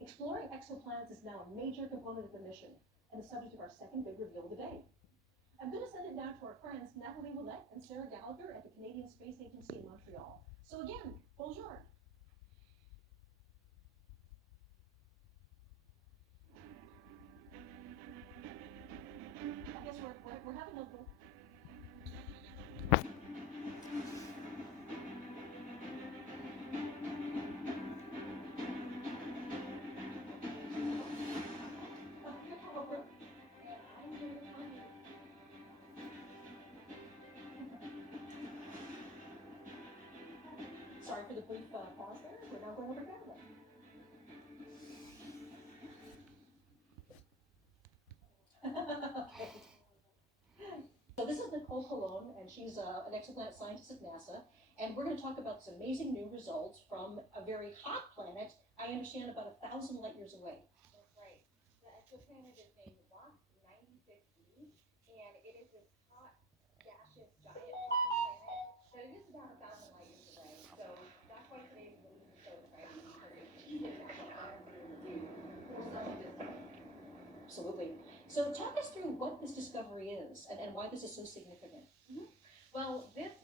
Exploring exoplanets is now a major component of the mission and the subject of our second big reveal of the day. I'm going to send it now to our friends Natalie Willette and Sarah Gallagher at the Canadian Space Agency in Montreal. So again, bonjour. I guess we're having a little... Sorry for the brief pause there. We're now going over camera. Okay. So this is Nicole Colon, and she's an exoplanet scientist at NASA, and we're going to talk about some amazing new results from a very hot planet, I understand about 1,000 light years away. That's right. The exoplanet is named WASP 96b, and it is this hot, gaseous, giant planet that it is about 1,000 light years away. So that's why today's release is so exciting, because it's even more do for such a distant. Absolutely. So talk us through what this discovery is and why this is so significant. Well, this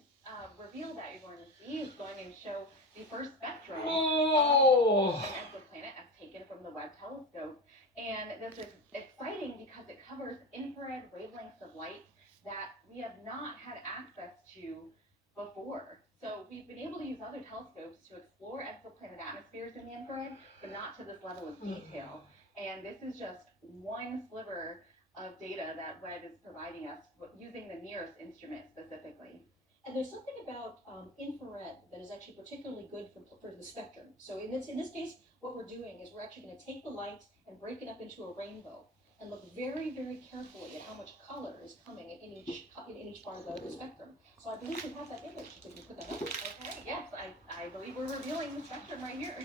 reveal that you're going to see is going to show the first spectrum of an exoplanet as taken from the Webb telescope. And this is exciting because it covers infrared wavelengths of light that we have not had access to before. So we've been able to use other telescopes to explore exoplanet atmospheres in the infrared, but not to this level of detail. And this is just one sliver of data that Webb is providing us using the nearest instrument specifically. And there's something about infrared that is actually particularly good for the spectrum. So in this case, what we're doing is we're actually going to take the light and break it up into a rainbow and look very, very carefully at how much color is coming in each part of the spectrum. So I believe we have that image. If we can put that up. Okay, yes, I believe we're revealing the spectrum right here.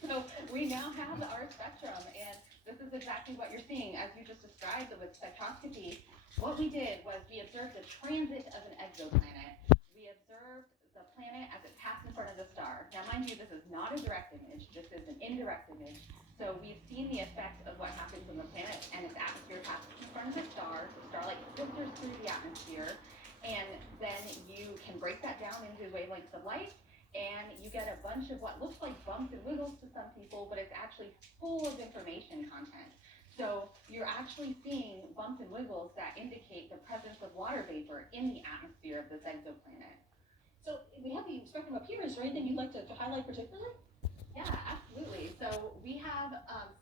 So we now have our spectrum, and this is exactly what you're seeing. As you just described with spectroscopy, what we did was we observed the transit of an exoplanet. We observed the planet as it passed in front of the star. Now, mind you, this is not a direct image. This is an indirect image. So we've seen the effect of what happens when the planet and its atmosphere passes in front of the star. The starlight filters through the atmosphere, and then you can break that down into wavelengths of light, and you get a bunch of what looks like bumps and wiggles to some people, but it's actually full of information content. So you're actually seeing bumps and wiggles that indicate the presence of water vapor in the atmosphere of this exoplanet. So we have the spectrum up here. Is there anything you'd like to highlight particularly? Yeah, absolutely. So we have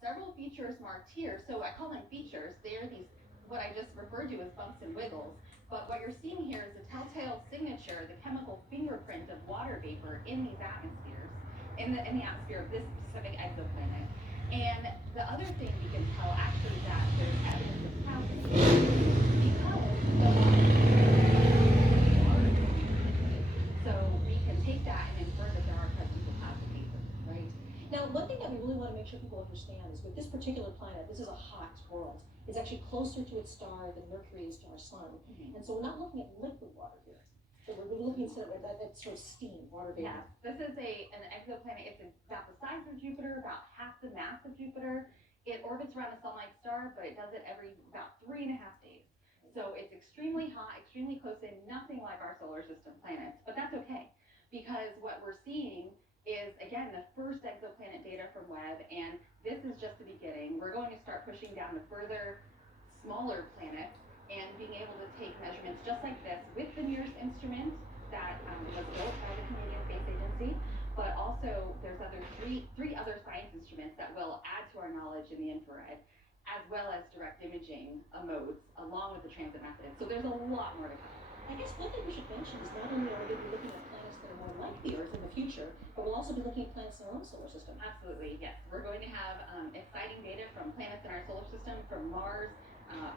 several features marked here. So I call them features. They're these, what I just referred to as bumps and wiggles. But what you're seeing here is the telltale signature, the chemical fingerprint of water vapor in these atmospheres, in the atmosphere of this specific exoplanet. And the other thing we can tell actually that there's evidence of happening because the water so we can take that and infer that there are presence of plasma vapor. Right. Now, one thing that we really want to make sure people understand is with this particular planet, this is a hot world. It's actually closer to its star than Mercury is to our sun. And so we're not looking at liquid water here. So we're looking instead at that sort of steam, water vapor. Yes, this is an exoplanet. It's about the size of Jupiter, about half the mass of Jupiter. It orbits around a sun-like star, but it does it every about 3.5 days. So it's extremely hot, extremely close in, nothing like our solar system planets. But that's okay, because what we're seeing is, again, the first exoplanet data from Webb, and this is just the beginning. We're going to start pushing down to further smaller planets and being able to take measurements just like this with the nearest instrument that was built by the Canadian Space Agency, but also there's three other science instruments that will add to our knowledge in the infrared, as well as direct imaging modes along with the transit method. So there's a lot more to come. I guess one thing we should mention is not only are we going to be looking at planets that are more like the Earth in the future, but we'll also be looking at planets in our own solar system. Absolutely, yes. We're going to have exciting data from planets in our solar system, from Mars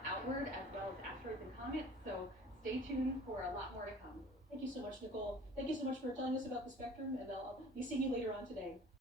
outward, as well as asteroids and comets. So stay tuned for a lot more to come. Thank you so much, Nicole. Thank you so much for telling us about the spectrum, and I'll be seeing you later on today.